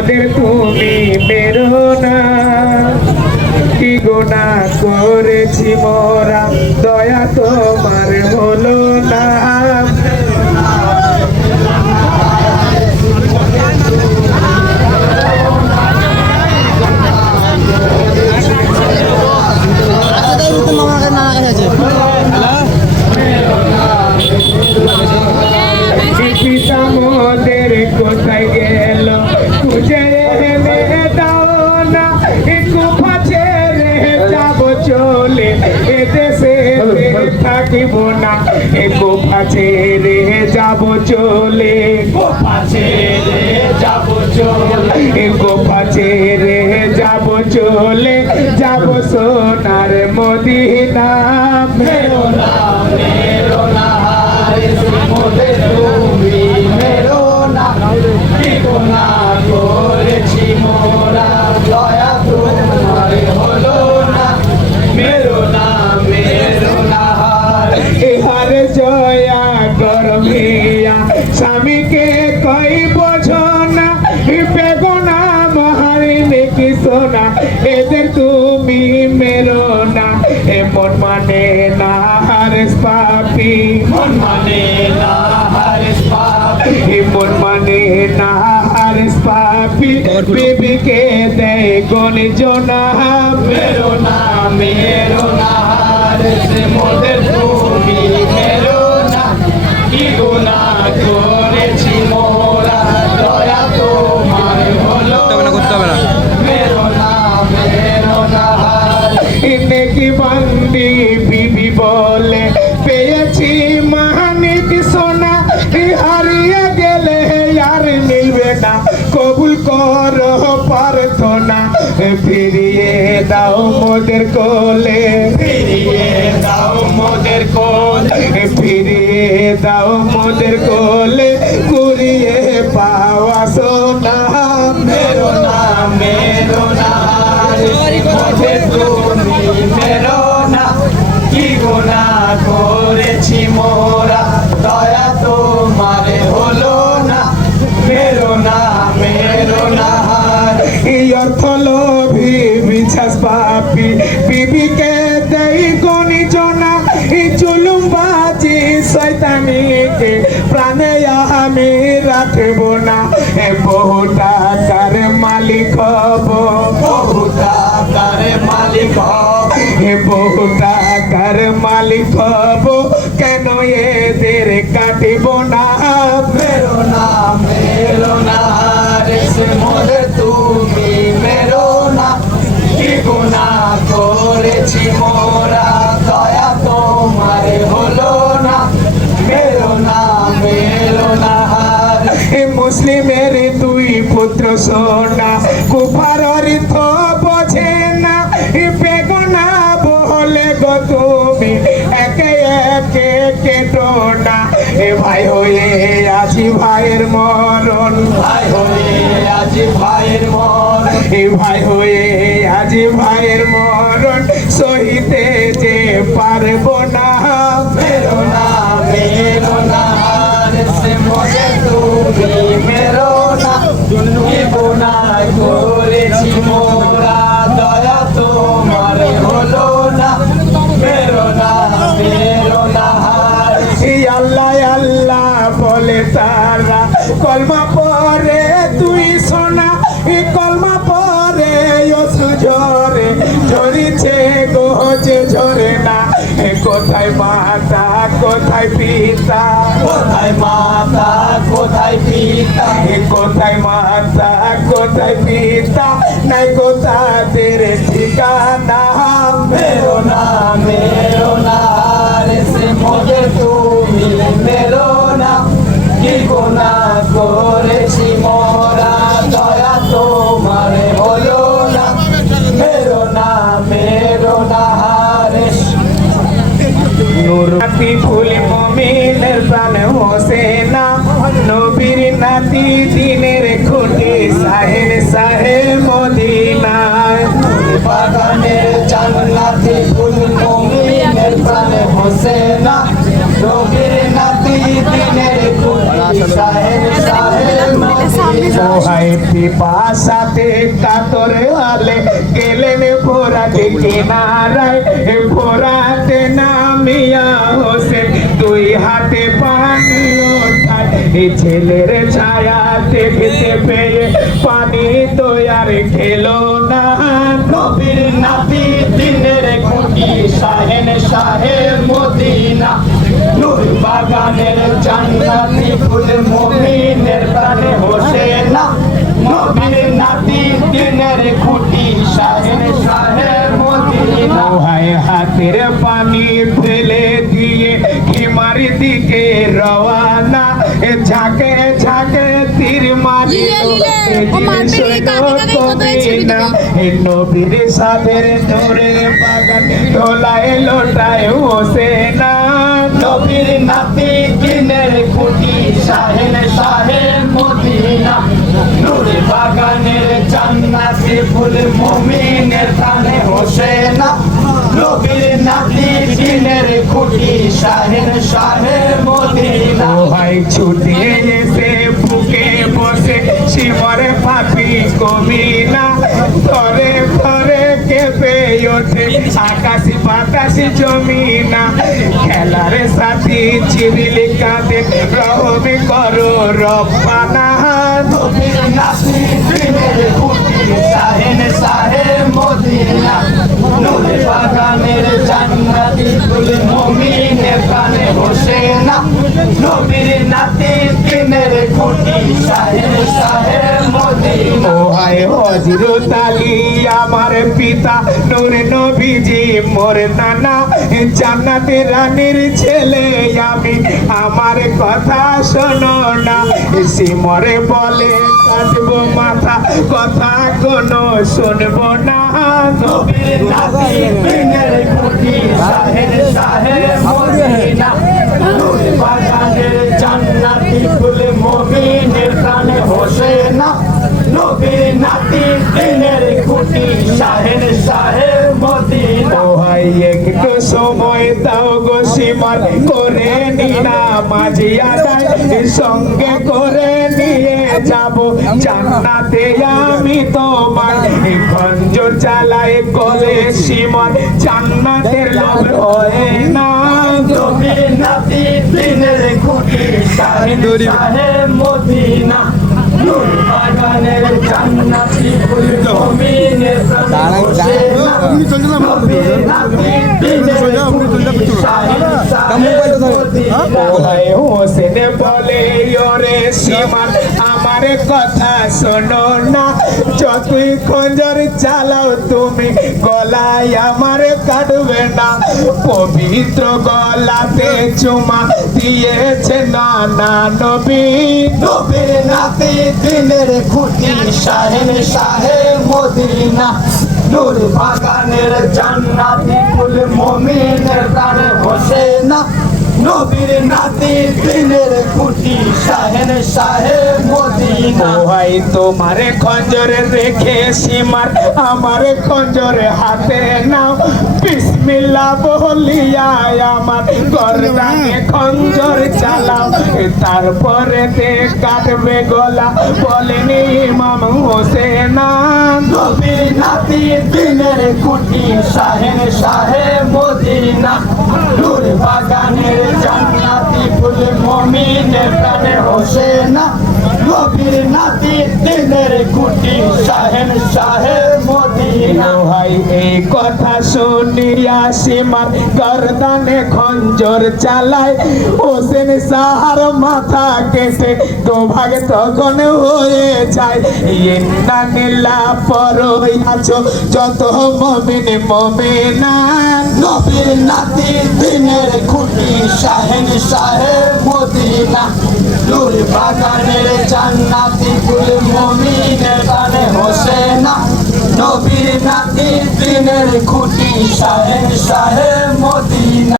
মোদের তুমি মেরো না। কি গোনা করেছি মোরা? দয়া তোমার দেশে থাকিব না। এ ফাঁচে রে যাব চলে। পাছে রে যাব চলে। একটু ফাঁচে রে যাব চলে। যাব সোনার মদিনা। এদের তুমি মেরো না এমন মানে না হারেস পাপি। মন মানে না হারিস পাপ। এমন মানে না হারেস পাপি। বিবিকে দেয় গণজনা মেরো না মেরো না হারেস মোদের মোদের কোলে। ফিরিয়ে দাও মোদের কোল। ফিরিয়ে দাও মোদের কোলে। কুড়িয়ে পাওয়া সোনা। মেরো না মেরো না। মোদের তুমি মেরো না। কি গুণা করেছি মোরা? রাখব না। বহু টাকার মালিক ভাইয়ের মরণ ভাই হয়ে আজ ভাইয়ের মন। ভাই হয়ে আজি ভাইয়ের মরণ সহিতে যে পারব না। মেরো না মেরো না সে মোদের তুমি মেরো না। কি গুণা করেছি মোরা দয়া তোমার হলো না। মেরো না মেরো না আল্লাহ আল্লাহ বলে তারা কলমা পরে তুই সোনা কলমা পরে ওসু ঝরে ঝরিছে গোজ ঝরে না কোথায় মাতা কোথায় পিতা? কোথায় মাতা কোথায় পিতা? কোথায় মাতা কোথায় পিতা? নাই কোথাদের ঠিকানা। মেরো না মেরো না রে সে মোদের তুমি মেরো পিপাসাতে কাতরে আলে গেলেন ফোরাতে কিনারায়। ফোরাতে নামিয়া হোসেন দুই হাতে পানি ওঠায়। ছেলের ছায়া দেখতে পেয়ে পানি তো আর খেলো না। নবীর নাতি দিনের খুঁটি, শাহেন শাহে মদিনা। নূর বাগানের জান্নাতি ফুল মুমিনের রওয়ানা এ ঝাঁকে ঝাঁকে তীর মারি দিল? নবীর সাদের নূরের বাগান দোলায় লোটায় বসে না। নবীর নাতি দিনের খুঁটি শাহেন শাহে মদিনা। নূর বাগানের জান্নাতি ফুল মুমিনের প্রাণে হোসেনা নবীর নাতি দিনের খুঁটি শাহেন শাহে মদিনা। ভাই ছুটে এসে বুকে বসে শিবরে পাপি কবিনা ধরে ধরে কেঁপে ওঠে আকাশি বাতাসি জমিনা। খেলার সাথী চিবিলি কাঁদে রহমি করো রব্বানা। নবীর নাতি দিনের খুঁটি মদিনা নূর বাগানের জান্নাতি ফুল মুমিনের প্রাণে হোসেনা নবীর নাতি দিনের খুঁটি শাহেন শাহে মদিনা ওহায় হজরত আলী, আমার পিতা নূর নবীজি, মোর নানা জান্নাতে রানীর ছেলে। আমি আমার কথা শোনো না। সিমরে বলে কাটবো মাথা কথা কোনো শুনব না। সাহেব নাতি আদায় সঙ্গে করে নিয়ে যাব। জান্নাতে আমি তোমার গঞ্জ চালাই করে সীমার জান্নাতের লোক হয় না। নবীর নাতি দিনের খুঁটি শাহে মদিনা। নূর বাগানের জান্নাতি ফুল মুমিনের প্রাণে হোসেনা নবীর নাতি দিনের খুঁটি শাহেন শাহে মদিনা ওহাই হোসেন বলে ওরে সীমান আমার কথা শোনো না। যতই খঞ্জর চালাও তুমি, গলায় আমার কাটবে না। পবিত্র গলাতে চুমা দিয়েছে না না নবী। নবীর নাতি দিনের খুঁটি শাহেন শাহে মদিনা। নূর বাগানের জান্নাতি ফুল মুমিনের প্রাণে হোসেনা। নবীর নাতি দিনের খুঁটি, শাহেন শাহে মদিনা। ওহাই তোমারে খঞ্জরে রেখে সীমার, আমার খঞ্জরে হাতে নাও বিসমিল্লা বলিয়া আমার গরদানে খঞ্জর চালাও। তারপরে তে কাটবে গলা, বলেনি ইমাম হোসেনা। নবীর নাতি দিনের খুঁটি শাহেন শাহে মদিনা। নূর বাগানের জান্নাতি ফুল মুমিনের প্রাণে হোসেনা। নবীর নাতি দিনের খুঁটি শাহেন শাহে সীমার গরদানে খঞ্জর চালায়। হোসেন সাহার মাথা কেটে দুভাগ তখন হয়ে যায়। ইন্না নীলা পর আছো, যত মমিন মমিনা নবীর নাতি দিনের খুঁটি, শাহেন শাহে মদিনা। নূর বাগানের জান্নাতি ফুল মুমিনের প্রাণে হোসেনা। নবীর নাতি দিনের খুঁটি সাহেব সাহেব মদিনা।